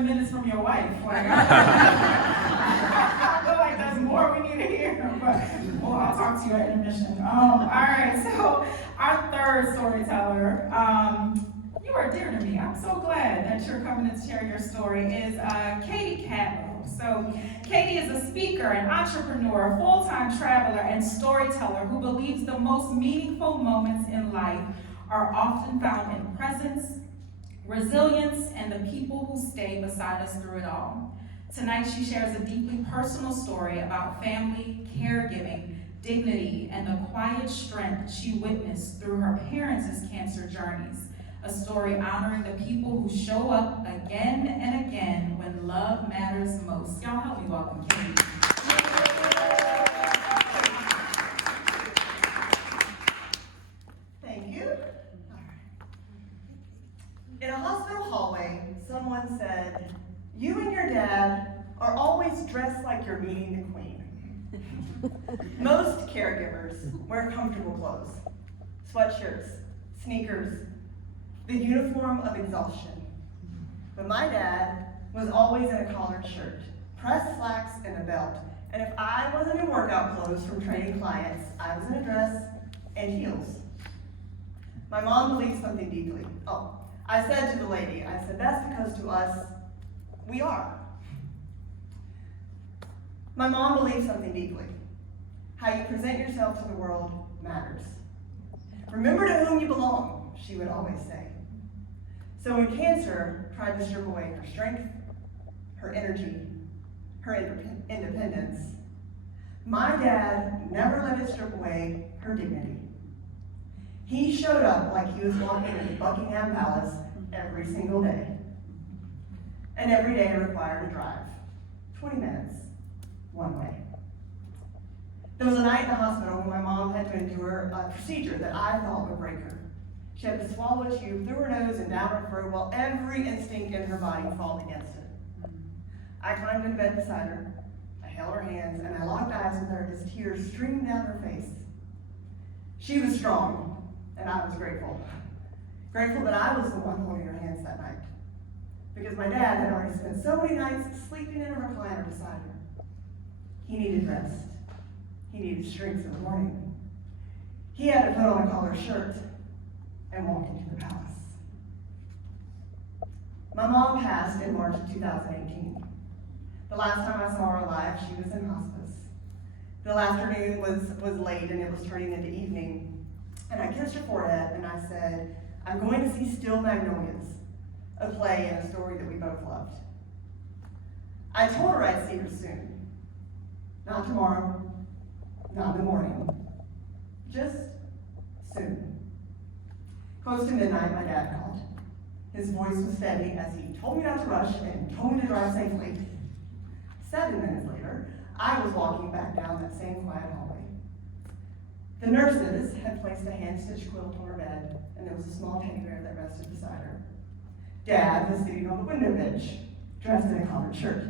7 minutes from your wife. Like, I feel like there's more we need to hear, but well, I'll talk to you at intermission. All right, so our third storyteller, you are dear to me. I'm so glad that you're coming to share your story, is Katie Catlow. So Katie is a speaker, an entrepreneur, full-time traveler, and storyteller who believes the most meaningful moments in life are often found in presence, resilience, and the people who stay beside us through it all. Tonight, she shares a deeply personal story about family, caregiving, dignity, and the quiet strength she witnessed through her parents' cancer journeys. A story honoring the people who show up again and again when love matters most. Y'all help me welcome Katie. Thank you. In a hospital hallway, someone said, "You and your dad are always dressed like you're meeting the queen." Most caregivers wear comfortable clothes, sweatshirts, sneakers, the uniform of exhaustion. But my dad was always in a collared shirt, pressed slacks, and a belt. And if I wasn't in workout clothes from training clients, I was in a dress and heels. My mom believed something deeply. I said to the lady, that's because to us, we are. My mom believed something deeply. How you present yourself to the world matters. Remember to whom you belong, she would always say. So when cancer tried to strip away her strength, her energy, her independence, my dad never let it strip away her dignity. He showed up like he was walking into Buckingham Palace every single day. And every day required a drive, 20 minutes, one way. There was a night in the hospital when my mom had to endure a procedure that I thought would break her. She had to swallow a tube through her nose and down her throat while every instinct in her body fought against it. I climbed into bed beside her, I held her hands, and I locked eyes with her as tears streamed down her face. She was strong, and I was grateful. Grateful that I was the one holding her hands that night. Because my dad had already spent so many nights sleeping in a recliner beside her. He needed rest. He needed strength in the morning. He had to put on a collared shirt and walk into the palace. My mom passed in March of 2018. The last time I saw her alive, she was in hospice. The afternoon was late and it was turning into evening. And I kissed her forehead and I said, "I'm going to see Still Magnolias, a play and a story that we both loved." I told her I'd see her soon. Not tomorrow, not in the morning, just soon. Close to midnight, my dad called. His voice was steady as he told me not to rush and told me to drive safely. 7 minutes later, I was walking back down that same quiet hallway. The nurses had placed a hand-stitched quilt on her bed, and there was a small teddy bear that rested beside her. Dad was sitting on the window bench, dressed in a collared shirt.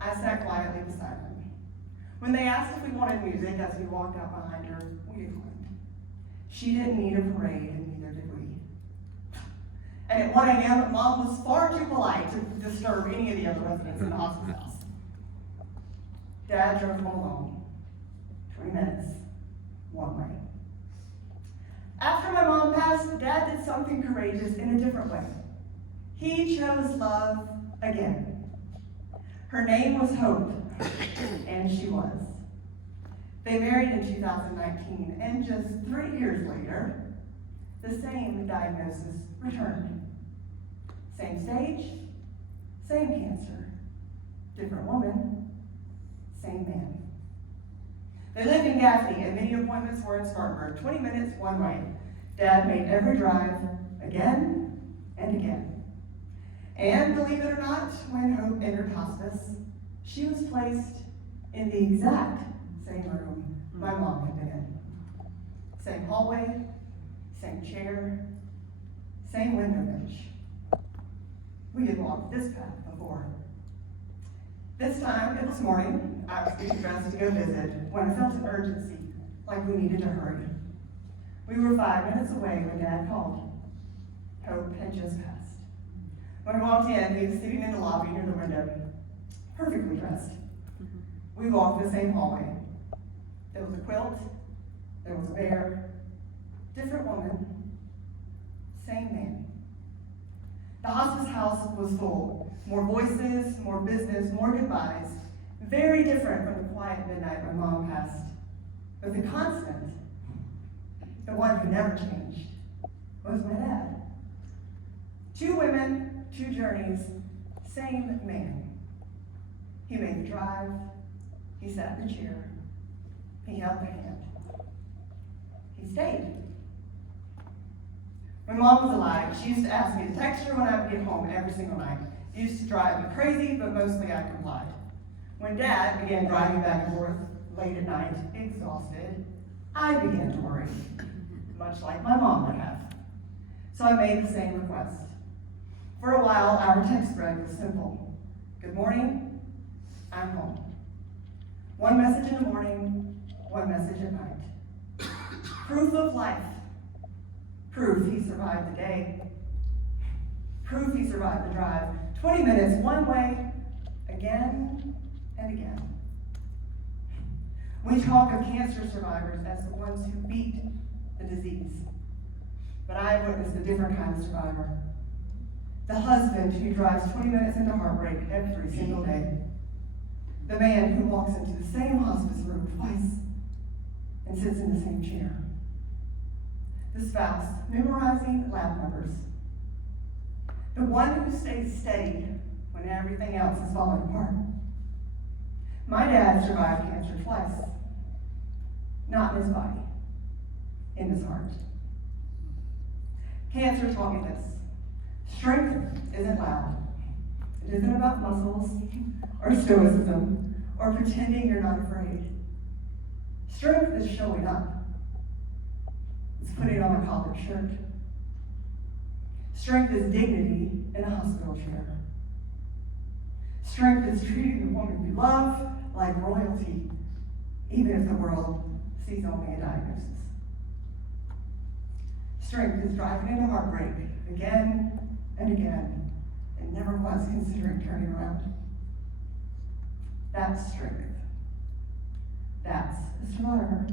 I sat quietly beside him. When they asked if we wanted music as we walked out behind her, we declined. She didn't need a parade, and neither did we. And at 1 a.m., Mom was far too polite to disturb any of the other residents in the hospice house. Dad drove home alone, 20 minutes, one way. After my mom passed, Dad did something courageous in a different way. He chose love again. Her name was Hope, and she was. They married in 2019, and just 3 years later, the same diagnosis returned. Same stage, same cancer, different woman, same man. They lived in Gaffney, and many appointments were in Spartanburg, 20 minutes one way. Dad made every drive again and again. And believe it or not, when Hope entered hospice, she was placed in the exact same room my mom had been in. Same hallway, same chair, same window bench. We had walked this path before. This time, it was morning. I was getting dressed to go visit when I felt an urgency, like we needed to hurry. We were 5 minutes away when Dad called. Hope had just passed. When I walked in, he was sitting in the lobby near the window, perfectly dressed. We walked the same hallway. There was a quilt, there was a bear, different woman, same man. The hospice house was full. More voices, more business, more goodbyes. Very different from the quiet midnight when Mom passed. But the constant, the one who never changed, was my dad. 2 women, 2 journeys, same man. He made the drive, he sat in the chair, he held the hand. He stayed. When Mom was alive, she used to ask me to text her when I would get home every single night. It used to drive me crazy, but mostly I complied. When Dad began driving back and forth late at night, exhausted, I began to worry, much like my mom would have. So I made the same request. For a while, our text thread was simple. Good morning, I'm home. 1 message in the morning, 1 message at night. Proof of life. Proof he survived the day. Proof he survived the drive. 20 minutes one way, again and again. We talk of cancer survivors as the ones who beat the disease. But I have witnessed a different kind of survivor. The husband who drives 20 minutes into heartbreak every single day. The man who walks into the same hospice room twice and sits in the same chair. The spouse memorizing lab numbers. The one who stays steady when everything else is falling apart. My dad survived cancer twice. Not in his body, in his heart. Cancer taught me this. Strength isn't loud. It isn't about muscles or stoicism or pretending you're not afraid. Strength is showing up. It's putting on a collared shirt. Strength is dignity in a hospital chair. Strength is treating the woman you love like royalty, even if the world sees only a diagnosis. Strength is driving into heartbreak again and again, and never once considering turning around. That's strength. That's a survivor.